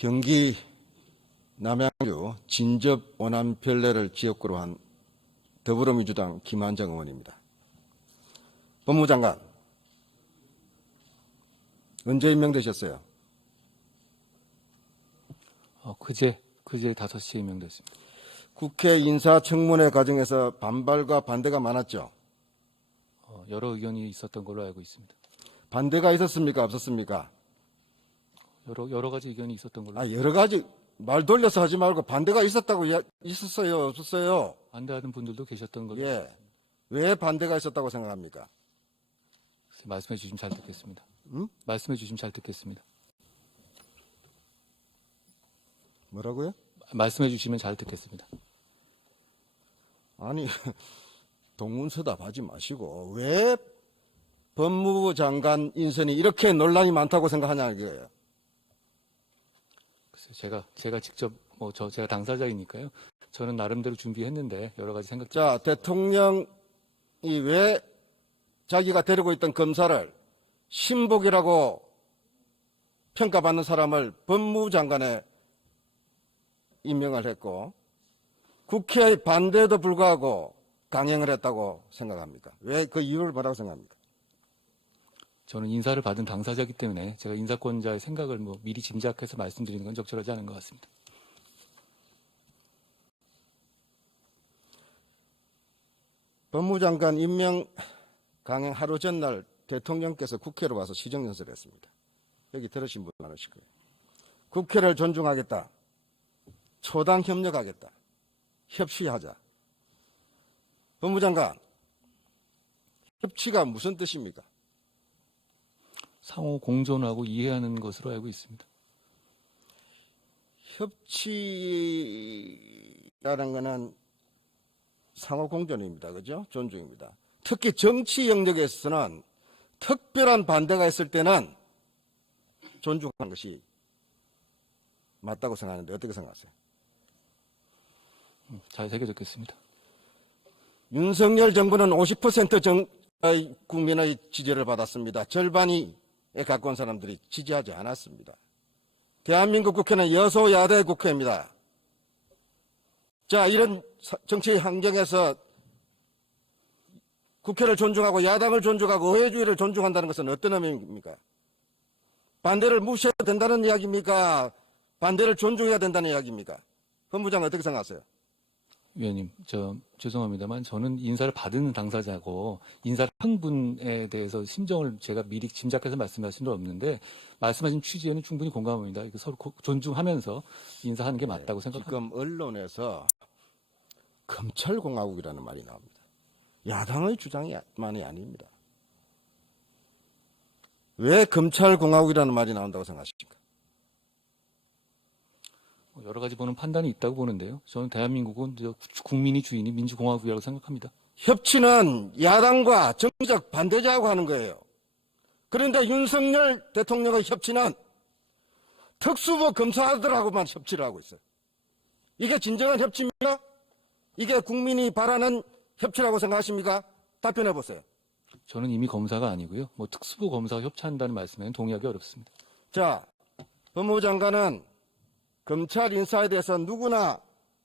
경기 남양주 진접 원암 별내를 지역구로 한 더불어민주당 김한정 의원입니다. 법무장관, 언제 임명되셨어요? 그제 5시에 임명됐습니다. 국회 인사청문회 과정에서 반발과 반대가 많았죠? 여러 의견이 있었던 걸로 알고 있습니다. 반대가 있었습니까? 없었습니까? 여러 가지 의견이 있었던 걸로. 여러 가지 말 돌려서 하지 말고 반대가 있었다고 있었어요? 없었어요? 반대하는 분들도 계셨던 걸로. 예. 왜 반대가 있었다고 생각합니까? 말씀해 주시면 잘 듣겠습니다. 말씀해 주시면 잘 듣겠습니다. 뭐라고요? 말씀해 주시면 잘 듣겠습니다. 아니, 동문서답하지 마시고 왜 법무부 장관 인선이 이렇게 논란이 많다고 생각하냐 이거예요. 글쎄요, 제가 직접 제가 당사자이니까요. 저는 나름대로 준비했는데 여러 가지 생각. 자, 대통령이 왜 자기가 데리고 있던 검사를 신복이라고 평가받는 사람을 법무부 장관에 임명을 했고 국회의 반대에도 불구하고 강행을 했다고 생각합니까? 왜 그 이유를 뭐라고 생각합니까? 저는 인사를 받은 당사자이기 때문에 제가 인사권자의 생각을 미리 짐작해서 말씀드리는 건 적절하지 않은 것 같습니다. 법무부 장관 임명 강행 하루 전날 대통령께서 국회로 와서 시정연설을 했습니다. 여기 들으신 분 많으실 거예요. 국회를 존중하겠다. 초당 협력하겠다. 협치하자. 법무부 장관, 협치가 무슨 뜻입니까? 상호 공존하고 이해하는 것으로 알고 있습니다. 협치라는 것은 상호 공존입니다. 그죠? 존중입니다. 특히 정치 영역에서는 특별한 반대가 있을 때는 존중하는 것이 맞다고 생각하는데 어떻게 생각하세요? 잘 새겨 듣겠습니다. 윤석열 정부는 50% 국민의 지지를 받았습니다. 절반이 가까운 사람들이 지지하지 않았습니다. 대한민국 국회는 여소야대 국회입니다. 자, 이런 정치 환경에서 국회를 존중하고 야당을 존중하고 의회주의를 존중한다는 것은 어떤 의미입니까? 반대를 무시해야 된다는 이야기입니까? 반대를 존중해야 된다는 이야기입니까? 법무장관 어떻게 생각하세요? 위원님, 죄송합니다만 저는 인사를 받은 당사자고 인사를 한 분에 대해서 심정을 제가 미리 짐작해서 말씀하신 건 없는데 말씀하신 취지에는 충분히 공감합니다. 이거 서로 존중하면서 인사하는 게 맞다고 생각합니다. 지금 언론에서 검찰공화국이라는 말이 나옵니다. 야당의 주장만이 아닙니다. 왜 검찰공화국이라는 말이 나온다고 생각하십니까? 여러 가지 보는 판단이 있다고 보는데요. 저는 대한민국은 국민이 주인이 민주공화국이라고 생각합니다. 협치는 야당과 정치적 반대자하고 하는 거예요. 그런데 윤석열 대통령의 협치는 특수부 검사들하고만 협치를 하고 있어요. 이게 진정한 협치입니까? 이게 국민이 바라는 협치라고 생각하십니까? 답변해 보세요. 저는 이미 검사가 아니고요. 특수부 검사가 협치한다는 말씀에는 동의하기 어렵습니다. 자, 법무부 장관은 검찰 인사에 대해서 누구나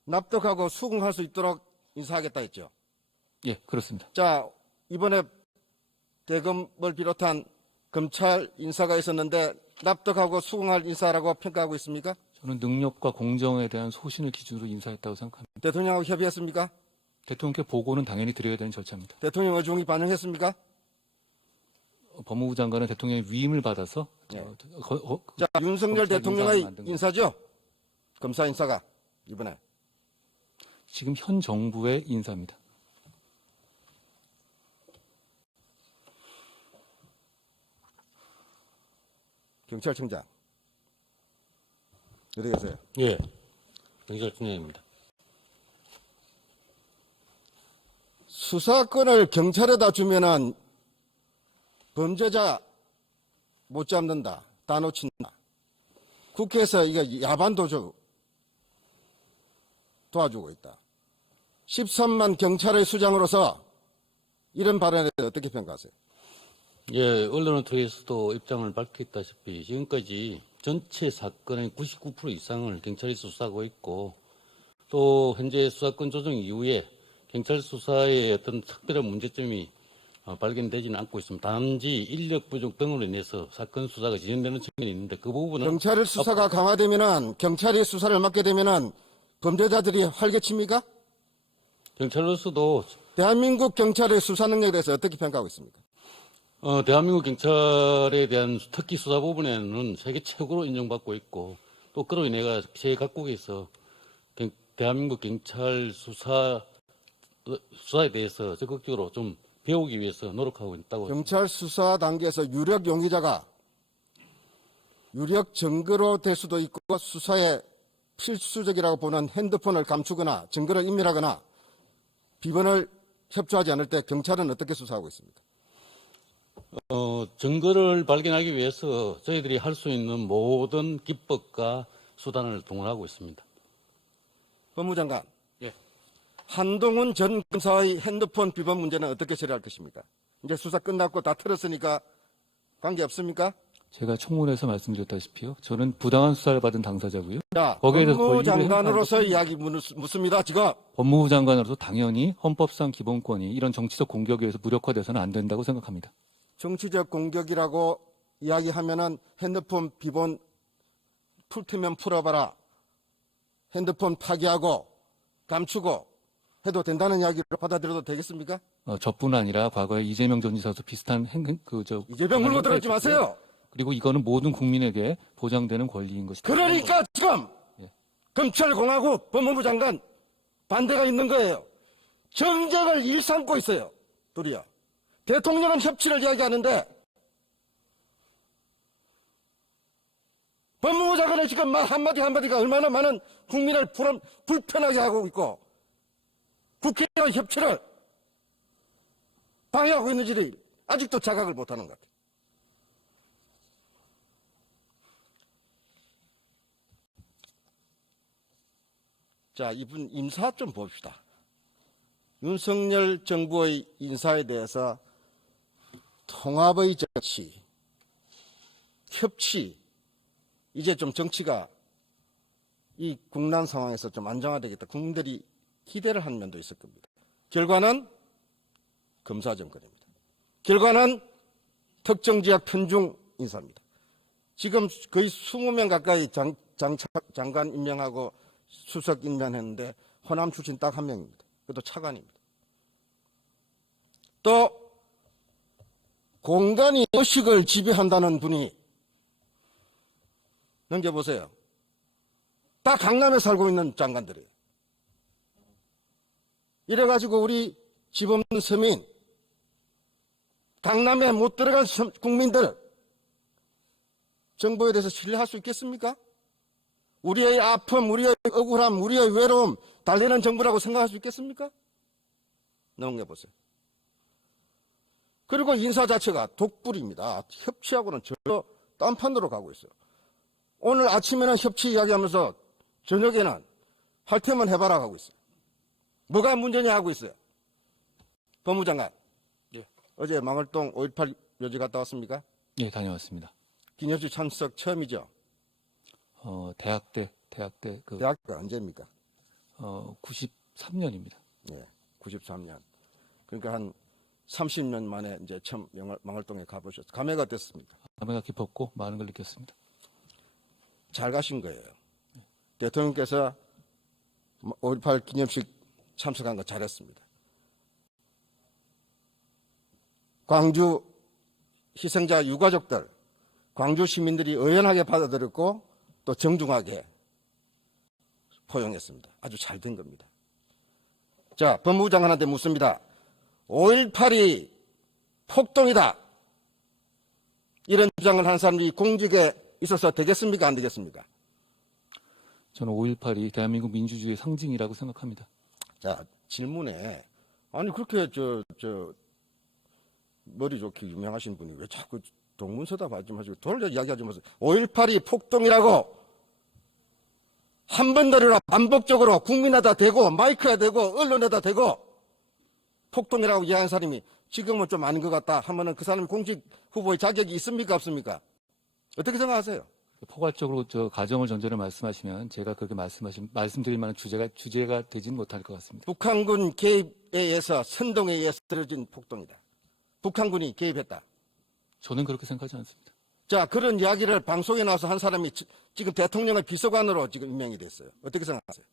납득하고 수긍할 수 있도록 인사하겠다 했죠. 예, 그렇습니다. 자, 이번에 대검을 비롯한 검찰 인사가 있었는데 납득하고 수긍할 인사라고 평가하고 있습니까? 저는 능력과 공정에 대한 소신을 기준으로 인사했다고 생각합니다. 대통령하고 협의했습니까? 대통령께 보고는 당연히 드려야 되는 절차입니다. 대통령 의중이 반영했습니까? 법무부 장관은 대통령의 위임을 받아서 네. 자, 윤석열 대통령의 인사죠? 검사 인사가 이번에. 지금 현 정부의 인사입니다. 경찰청장. 어디 계세요? 예, 경찰청장입니다. 수사권을 경찰에다 주면은 범죄자 못 잡는다, 다 놓친다. 국회에서 이거 야반도주 도와주고 있다. 13만 경찰의 수장으로서 이런 발언에 대해서 어떻게 평가하세요? 예, 언론을 통해서도 입장을 밝혔다시피 지금까지 전체 사건의 99% 이상을 경찰이 수사하고 있고 또 현재 수사권 조정 이후에 경찰 수사에 어떤 특별한 문제점이 발견되지는 않고 있습니다. 단지 인력 부족 등으로 인해서 사건 수사가 진행되는 측면이 있는데 그 부분은 경찰의 수사가 강화되면은 경찰이 수사를 맡게 되면은 범죄자들이 활개칩니까? 경찰로서도 대한민국 경찰의 수사 능력에 대해서 어떻게 평가하고 있습니까? 대한민국 경찰에 대한 특히 수사 부분에는 세계 최고로 인정받고 있고 또 그로 인해 세계 각국에서 대한민국 경찰 수사에 대해서 적극적으로 좀 배우기 위해서 노력하고 있다고. 경찰 수사 단계에서 유력 용의자가 유력 증거로 될 수도 있고 수사에 필수적이라고 보는 핸드폰을 감추거나 증거를 인멸하거나 비번을 협조하지 않을 때 경찰은 어떻게 수사하고 있습니까? 증거를 발견하기 위해서 저희들이 할 수 있는 모든 기법과 수단을 동원하고 있습니다. 법무장관, 예. 한동훈 전 검사의 핸드폰 비번 문제는 어떻게 처리할 것입니까? 이제 수사 끝났고 다 틀었으니까 관계 없습니까? 제가 청문회에서 말씀드렸다시피요. 저는 부당한 수사를 받은 당사자고요. 자, 거기에 대해서 법무장관으로서 이야기 묻습니다. 지금 법무부 장관으로서 당연히 헌법상 기본권이 이런 정치적 공격에 의해서 무력화돼서는 안 된다고 생각합니다. 정치적 공격이라고 이야기하면은 핸드폰 비번 풀트면 풀어봐라. 핸드폰 파기하고 감추고 해도 된다는 이야기로 받아들여도 되겠습니까? 저뿐 아니라 과거에 이재명 전 지사도 비슷한 이재명 물고 들어오지 마세요. 그리고 이거는 모든 국민에게 보장되는 권리인 것이다. 그러니까 지금 예. 검찰공화국 법무부 장관 반대가 있는 거예요. 정쟁을 일삼고 있어요. 둘이요. 대통령은 협치를 이야기하는데 법무부 장관의 지금 말 한마디 한마디가 얼마나 많은 국민을 불편하게 하고 있고 국회의원 협치를 방해하고 있는지를 아직도 자각을 못하는 것 같아요. 자, 이분 인사 좀 봅시다. 윤석열 정부의 인사에 대해서 통합의 정치, 협치, 이제 좀 정치가 이 국난 상황에서 좀 안정화되겠다. 국민들이 기대를 한 면도 있을 겁니다. 결과는 검사 정권입니다. 결과는 특정 지역 편중 인사입니다. 지금 거의 20명 가까이 장관 임명하고 수석 임명했는데 호남 출신 딱 한 명입니다. 그것도 차관입니다. 또 공간이 의식을 지배한다는 분이 넘겨보세요. 다 강남에 살고 있는 장관들이에요. 이래가지고 우리 집 없는 서민, 강남에 못 들어간 국민들, 정부에 대해서 신뢰할 수 있겠습니까? 우리의 아픔, 우리의 억울함, 우리의 외로움 달래는 정부라고 생각할 수 있겠습니까? 넘겨보세요. 그리고 인사 자체가 독불입니다. 협치하고는 전혀 딴판으로 가고 있어요. 오늘 아침에는 협치 이야기하면서 저녁에는 할테만 해봐라 하고 있어요. 뭐가 문제냐 하고 있어요. 법무장관. 예. 어제 망월동 5.18 묘지 갔다 왔습니까? 예, 다녀왔습니다. 기념식 참석 처음이죠? 대학 때 대학가 언제입니까? 93년입니다. 네, 93년. 그러니까 한 30년 만에 이제 처음 망월동에 가보셨어요. 감회가 어땠습니까? 감회가 깊었고 많은 걸 느꼈습니다. 잘 가신 거예요. 대통령께서 5.18 기념식 참석한 거 잘했습니다. 광주 희생자 유가족들, 광주 시민들이 의연하게 받아들였고 또 정중하게 포용했습니다. 아주 잘 된 겁니다. 자, 법무부 장관한테 묻습니다. 5.18이 폭동이다. 이런 주장을 한 사람이 공직에 있어서 되겠습니까? 안 되겠습니까? 저는 5.18이 대한민국 민주주의의 상징이라고 생각합니다. 자, 질문에 아니 그렇게 머리 좋게 유명하신 분이 왜 자꾸 동문서답 하지 마시고 돌려 이야기하지 마세요. 5.18이 폭동이라고 한 번더러나 반복적으로 국민에다 대고 마이크에 대고 언론에다 대고 폭동이라고 이야기한 사람이 지금은 좀 아닌 것 같다 하면은 그 사람이 공직 후보의 자격이 있습니까 없습니까? 어떻게 생각하세요? 포괄적으로 저 가정을 전제로 말씀하시면 제가 그렇게 말씀드릴 만한 주제가 되지는 못할 것 같습니다. 북한군 개입에 의해서 선동에 의해서 떨어진 폭동이다. 북한군이 개입했다. 저는 그렇게 생각하지 않습니다. 자, 그런 이야기를 방송에 나와서 한 사람이 지금 대통령의 비서관으로 지금 임명이 됐어요. 어떻게 생각하세요?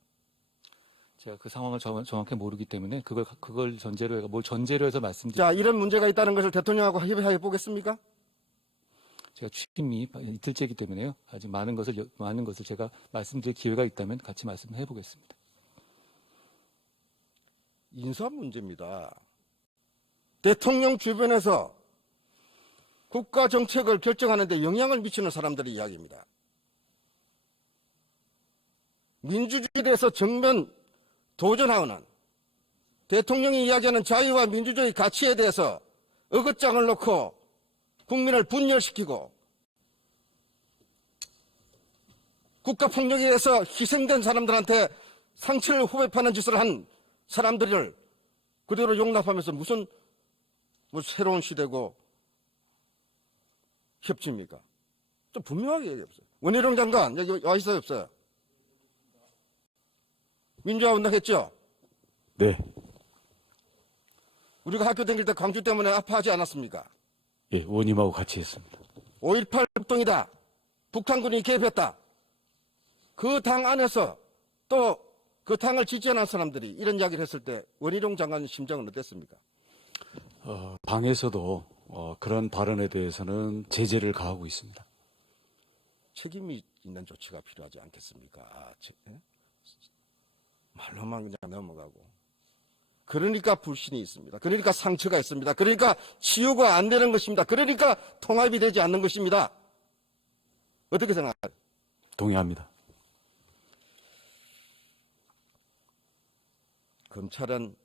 제가 그 상황을 정확히 모르기 때문에 그걸 전제로 해서 뭘 전제로 해서 자, 이런 문제가 있다는 것을 대통령하고 협의해 보겠습니까? 제가 취임이 이틀째이기 때문에요. 아직 많은 것을 제가 말씀드릴 기회가 있다면 같이 말씀해 보겠습니다. 인사 문제입니다. 대통령 주변에서 국가 정책을 결정하는 데 영향을 미치는 사람들의 이야기입니다. 민주주의에 대해서 정면 도전하는 대통령이 이야기하는 자유와 민주주의 가치에 대해서 어긋장을 놓고 국민을 분열시키고 국가폭력에 의해서 희생된 사람들한테 상처를 후벼파는 짓을 한 사람들을 그대로 용납하면서 무슨 새로운 시대고 협치입니까? 좀 분명하게 얘기해보세요. 원희룡 장관 여기 와 있어요, 없어요? 민주화 운동했죠? 네. 우리가 학교 다닐 때 광주 때문에 아파하지 않았습니까? 예, 의원님하고 같이 했습니다. 5.18 폭동이다. 북한군이 개입했다. 그 당 안에서 또 그 당을 지지하는 사람들이 이런 이야기를 했을 때 원희룡 장관 심정은 어땠습니까? 당에서도 그런 발언에 대해서는 제재를 가하고 있습니다. 책임이 있는 조치가 필요하지 않겠습니까? 말로만 그냥 넘어가고. 그러니까 불신이 있습니다. 그러니까 상처가 있습니다. 그러니까 치유가 안 되는 것입니다. 그러니까 통합이 되지 않는 것입니다. 어떻게 생각하세요? 동의합니다. 검찰은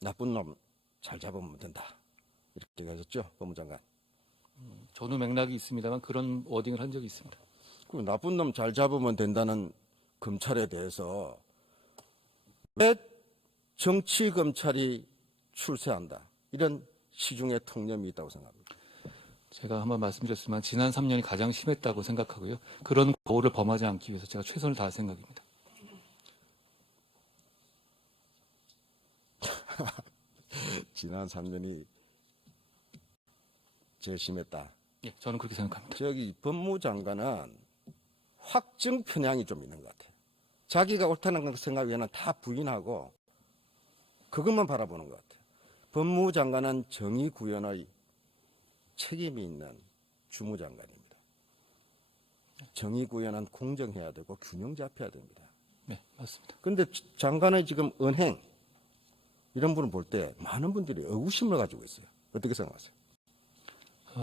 나쁜 놈 잘 잡으면 된다. 이렇게 하셨죠, 법무장관. 전후 맥락이 있습니다만 그런 워딩을 한 적이 있습니다. 그 나쁜 놈 잘 잡으면 된다는 검찰에 대해서 왜 정치 검찰이 출세한다. 이런 시중에 통념이 있다고 생각합니다. 제가 한번 말씀드렸지만 지난 3년이 가장 심했다고 생각하고요. 그런 거울을 범하지 않기 위해서 제가 최선을 다할 생각입니다. 지난 3년이 제일 심했다. 예, 저는 그렇게 생각합니다. 저기 법무장관은 확증 편향이 좀 있는 것 같아요. 자기가 옳다는 생각 외에는 다 부인하고 그것만 바라보는 것 같아요. 법무장관은 정의 구현의 책임이 있는 주무장관입니다. 정의 구현은 공정해야 되고 균형 잡혀야 됩니다. 네, 맞습니다. 그런데 장관의 지금 언행 이런 분을 볼 때 많은 분들이 의구심을 가지고 있어요. 어떻게 생각하세요?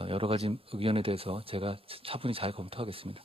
여러 가지 의견에 대해서 제가 차분히 잘 검토하겠습니다.